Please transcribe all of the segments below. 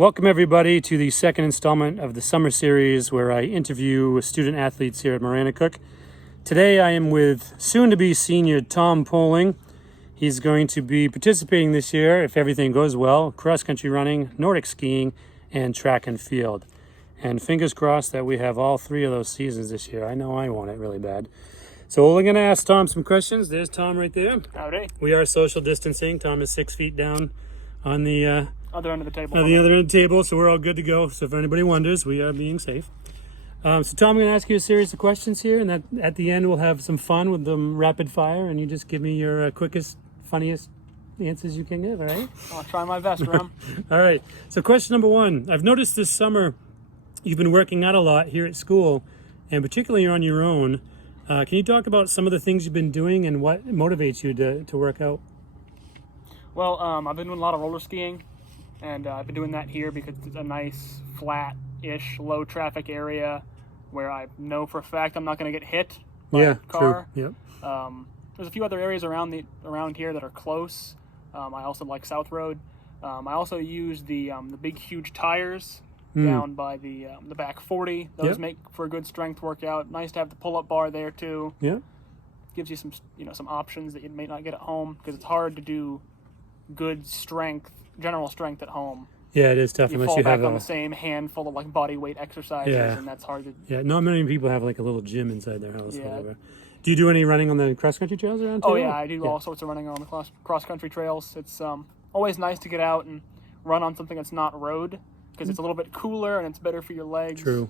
Welcome everybody to the second installment of the summer series where I interview student athletes here at Maranacook. Today I am with soon-to-be senior Tom Poling. He's going to be participating this year, if everything goes well, cross-country running, Nordic skiing, and track and field. And fingers crossed that we have all three of those seasons this year. I know I want it really bad. So we're going to ask Tom some questions. There's Tom right there. Howdy. We are social distancing. Tom is 6 feet down on the other end of the table. on the other end of the table, so we're all good to go. So if anybody wonders, we are being safe. So Tom, I'm going to ask you a series of questions here, and that at the end we'll have some fun with them rapid fire, and you just give me your quickest, funniest answers you can give, all right? I'll try my best, Ram. All right. So question number one. I've noticed this summer you've been working out a lot here at school, and particularly you're on your own. Can you talk about some of the things you've been doing and what motivates you to work out? Well, I've been doing a lot of roller skiing, and I've been doing that here because it's a nice, flat-ish, low-traffic area where I know for a fact I'm not going to get hit by a car. True. Yep. There's a few other areas around here that are close. I also like South Road. I also use the big, huge tires down by the back 40. Those make for a good strength workout. Nice to have the pull-up bar there too. Yeah. Gives you some options that you may not get at home because it's hard to do good strength, general strength at home. Yeah, it is tough You unless fall you back have on the same handful of like body weight exercises, and that's hard to. Yeah, not many people have like a little gym inside their house. Yeah. Or whatever. Do you do any running on the cross-country trails around town? Oh yeah, I do all sorts of running on the cross-country trails. It's always nice to get out and run on something that's not road because it's a little bit cooler and it's better for your legs. True.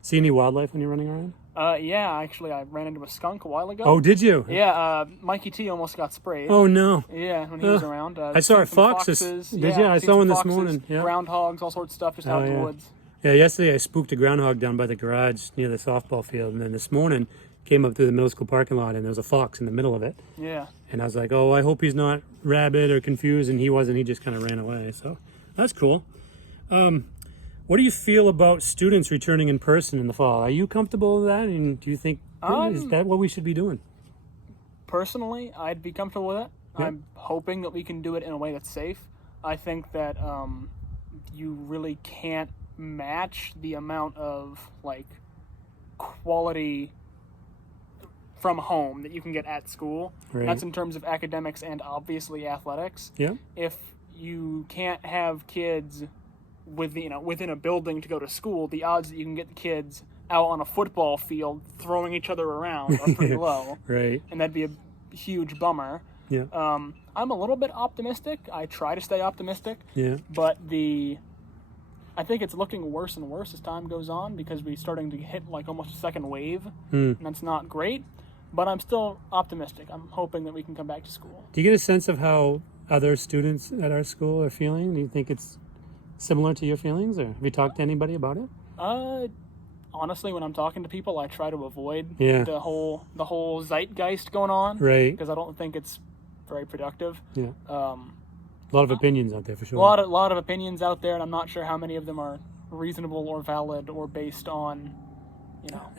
See any wildlife when you're running around? Yeah, actually, I ran into a skunk a while ago. Oh, did you? Yeah, Mikey T almost got sprayed. Oh no. Yeah, when he was around. I saw foxes. Did you? I saw one this morning. Yeah. Groundhogs, all sorts of stuff just out in the woods. Yeah, yesterday I spooked a groundhog down by the garage near the softball field, and then this morning came up through the middle school parking lot, and there was a fox in the middle of it. Yeah. And I was like, oh, I hope he's not rabid or confused, and he wasn't. He just kind of ran away. So that's cool. What do you feel about students returning in person in the fall? Are you comfortable with that? And do you think is that what we should be doing? Personally, I'd be comfortable with it. Yeah. I'm hoping that we can do it in a way that's safe. I think that you really can't match the amount of like quality from home that you can get at school. Right. That's in terms of academics and obviously athletics. Yeah. If you can't have kids within a building to go to school, the odds that you can get the kids out on a football field throwing each other around are pretty low. Right. And that'd be a huge bummer. Yeah. I'm a little bit optimistic. I try to stay optimistic. Yeah. But I think it's looking worse and worse as time goes on because we're starting to hit like almost a second wave, and that's not great. But I'm still optimistic. I'm hoping that we can come back to school. Do you get a sense of how other students at our school are feeling? Do you think it's similar to your feelings, or have you talked to anybody about it? Honestly, when I'm talking to people, I try to avoid the whole zeitgeist going on, right? Because I don't think it's very productive. Yeah. A lot of opinions out there for sure. A lot of opinions out there, and I'm not sure how many of them are reasonable or valid or based on,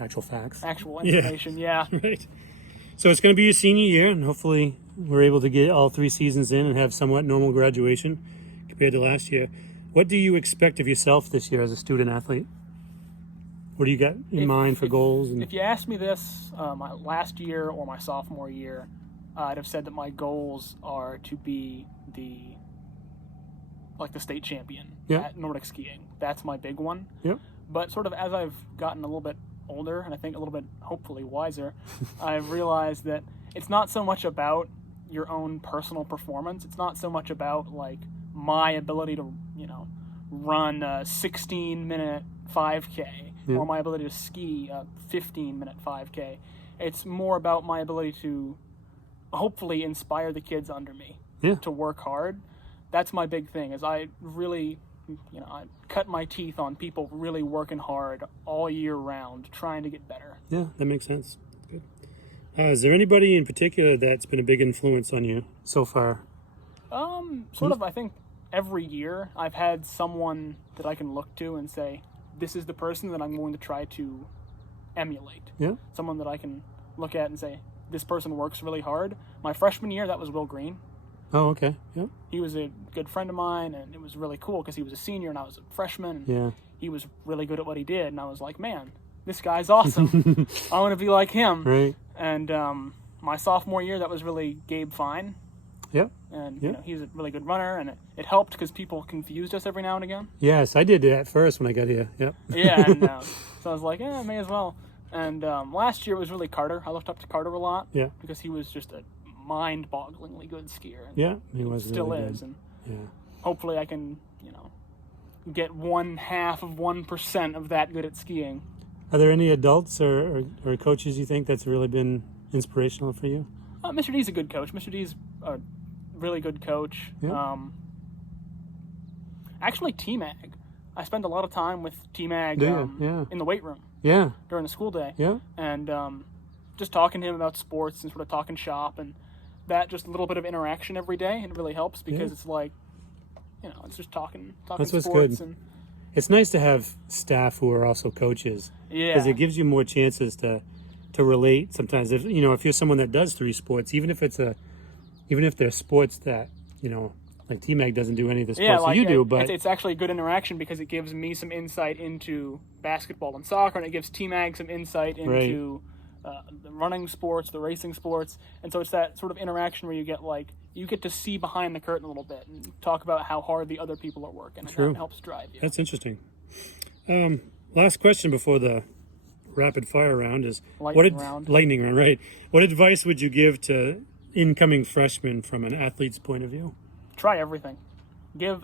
actual facts, actual information. Yeah. Right. So it's going to be your senior year, and hopefully we're able to get all 3 seasons in and have somewhat normal graduation compared to last year. What do you expect of yourself this year as a student athlete? What do you got in mind for goals? If you asked me this my last year or my sophomore year, I'd have said that my goals are to be the state champion at Nordic skiing. That's my big one. Yep. But sort of as I've gotten a little bit older, and I think a little bit hopefully wiser, I've realized that it's not so much about your own personal performance. It's not so much about like my ability to run a 16-minute 5K or my ability to ski a 15-minute 5K. It's more about my ability to hopefully inspire the kids under me to work hard. That's my big thing, is I really, I cut my teeth on people really working hard all year round, trying to get better. Yeah, that makes sense. Good. Is there anybody in particular that's been a big influence on you so far? I think every year I've had someone that I can look to and say, this is the person that I'm going to try to emulate. Yeah. Someone that I can look at and say, this person works really hard. My freshman year, that was Will Green. Oh, okay. Yep. He was a good friend of mine, and it was really cool because he was a senior and I was a freshman. And Yeah. he was really good at what he did, and I was like, man, this guy's awesome. I want to be like him. Right. And my sophomore year, that was really Gabe Fine. Yep. And Yep. he's a really good runner, and it helped because people confused us every now and again. Yes, I did that first when I got here. Yep. Yeah, and so I was like, yeah, may as well. And last year it was really Carter. I looked up to Carter a lot. Yeah. Because he was just a mind-bogglingly good skier. And Yeah, he was still really is. good. And Yeah. hopefully I can, get 1/2 of 1% of that good at skiing. Are there any adults or coaches you think that's really been inspirational for you? Mr. D's a good coach. Mr. D's a really good coach. Yeah. Actually, T-Mag. I spend a lot of time with T-Mag Yeah. in the weight room Yeah. during the school day. Yeah. And just talking to him about sports and sort of talking shop, and that just a little bit of interaction every day, and it really helps because it's like, it's just talking That's what's sports. good. And It's nice to have staff who are also coaches. yeah. Because it gives you more chances to relate. Sometimes if you're someone that does 3 sports, even if they're sports that like T-Mag doesn't do any of the sports that you do, but it's actually a good interaction because it gives me some insight into basketball and soccer, and it gives T-Mag some insight into the running sports, the racing sports, and so it's that sort of interaction where you get to see behind the curtain a little bit and talk about how hard the other people are working, and True. that helps drive you. That's interesting. Last question before the rapid fire round is lightning round, right? What advice would you give to incoming freshmen from an athlete's point of view? Try everything. Give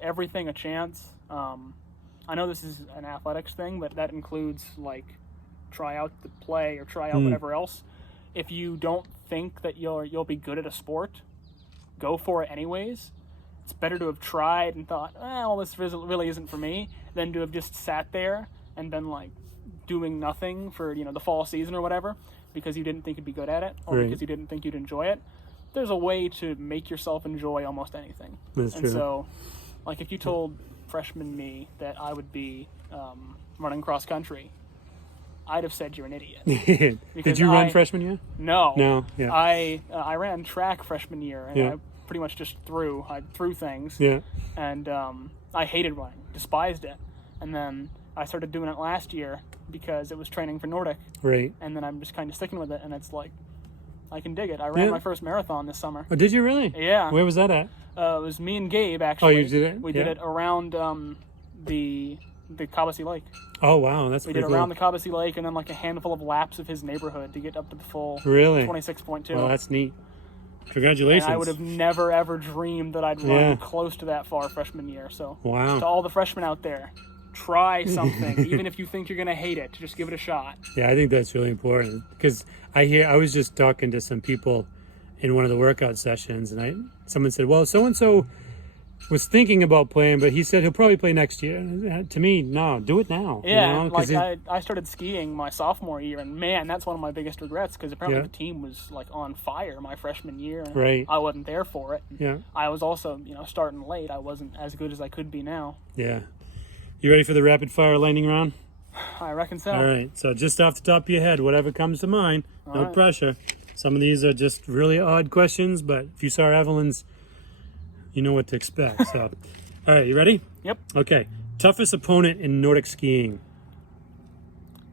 everything a chance. I know this is an athletics thing, but that includes try out the play or try out whatever else. If you don't think that you'll be good at a sport, go for it anyways. It's better to have tried and thought, well, this really isn't for me, than to have just sat there and been doing nothing for the fall season or whatever because you didn't think you'd be good at it or Right. because you didn't think you'd enjoy it. There's a way to make yourself enjoy almost anything. That's true. So, if you told freshman me that I would be running cross country, I'd have said you're an idiot. Did you run freshman year? No. No. Yeah. I ran track freshman year, and Yeah. I pretty much just threw things. Yeah. And I hated running, despised it. And then I started doing it last year because it was training for Nordic. Right. And then I'm just kind of sticking with it, and it's I can dig it. I ran my first marathon this summer. Oh, did you really? Yeah. Where was that at? It was me and Gabe, actually. Oh, you did it? We did it around the Cobbossee Lake. Oh, wow. That's We pretty did cool. around the Cobbossee Lake and then a handful of laps of his neighborhood to get up to the full Really? 26.2. Well, that's neat. Congratulations. And I would have never, ever dreamed that I'd run close to that far freshman year. So Wow. to all the freshmen out there, try something. Even if you think you're going to hate it, just give it a shot. Yeah, I think that's really important because I was just talking to some people in one of the workout sessions, and someone said, well, so-and-so was thinking about playing, but he said he'll probably play next year. And to me, no, do it now. Yeah, I started skiing my sophomore year, and man, that's one of my biggest regrets because apparently the team was on fire my freshman year, and Right. I wasn't there for it. Yeah. I was also starting late. I wasn't as good as I could be now. Yeah. You ready for the rapid fire lightning round? I reckon so. All right. So just off the top of your head, whatever comes to mind, no right. pressure. Some of these are just really odd questions, but if you saw Evelyn's, you know what to expect. So, all right, you ready? Yep. Okay. Toughest opponent in Nordic skiing?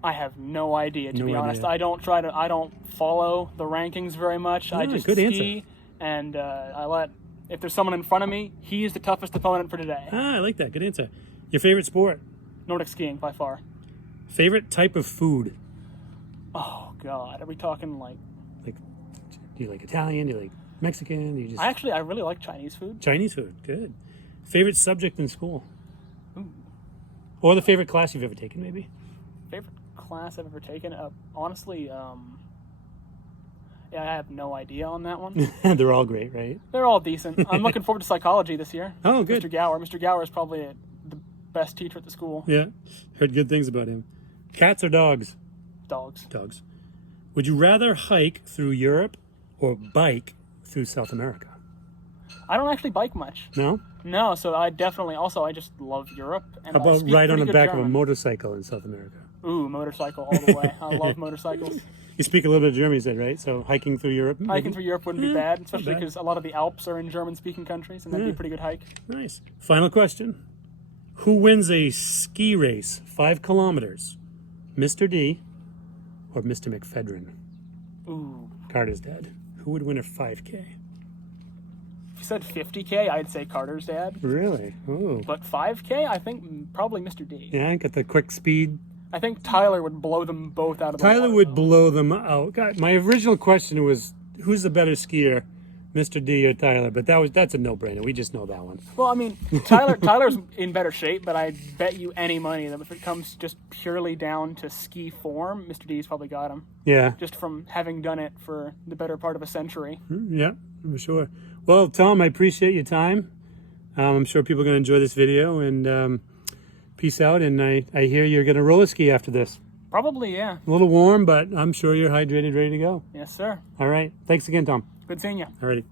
I have no idea, to be honest. idea. I don't follow the rankings very much. I just good ski, answer. and if there's someone in front of me, he's the toughest opponent for today. I like that. Good answer. Your favorite sport? Nordic skiing, by far. Favorite type of food? Oh, God. Are we talking Like, do you like Italian? Do you like Mexican? Do you just I really like Chinese food. Chinese food? Good. Favorite subject in school? Ooh. Or the favorite class you've ever taken, maybe? Favorite class I've ever taken? Honestly, I have no idea on that one. They're all great, right? They're all decent. I'm looking forward to psychology this year. Oh, good. Mr. Gower. Mr. Gower is probably the best teacher at the school. Yeah. Heard good things about him. Cats or dogs? Dogs. Dogs. Would you rather hike through Europe or bike through South America? I don't actually bike much. No? No, so I just love Europe. And How I about speak ride on pretty the good back of a German. motorcycle in South America? Ooh, motorcycle all the way. I love motorcycles. You speak a little bit of German, you said, right? So hiking through Europe? maybe? Hiking through Europe wouldn't be bad, especially bad. because a lot of the Alps are in German-speaking countries, and that'd be a pretty good hike. Nice. Final question. Who wins a ski race 5 kilometers? Mr. D or Mr. McFedrin? Ooh. Carter's dad. Who would win a 5K? If you said 50K, I'd say Carter's dad. Really? Ooh. But 5K, I think probably Mr. D. Yeah, got the quick speed. I think Tyler would blow them both out of the Tyler water. would blow them out. God, my original question was, who's the better skier, Mr. D or Tyler? But that's a no-brainer. We just know that one. Well, I mean, Tyler's in better shape, but I bet you any money that if it comes just purely down to ski form, Mr. D's probably got him. Yeah. Just from having done it for the better part of a century. Yeah, for sure. Well, Tom, I appreciate your time. I'm sure people are going to enjoy this video, and peace out. And I hear you're going to roller ski after this. Probably, yeah. A little warm, but I'm sure you're hydrated, ready to go. Yes, sir. All right. Thanks again, Tom. Good seeing you. All righty.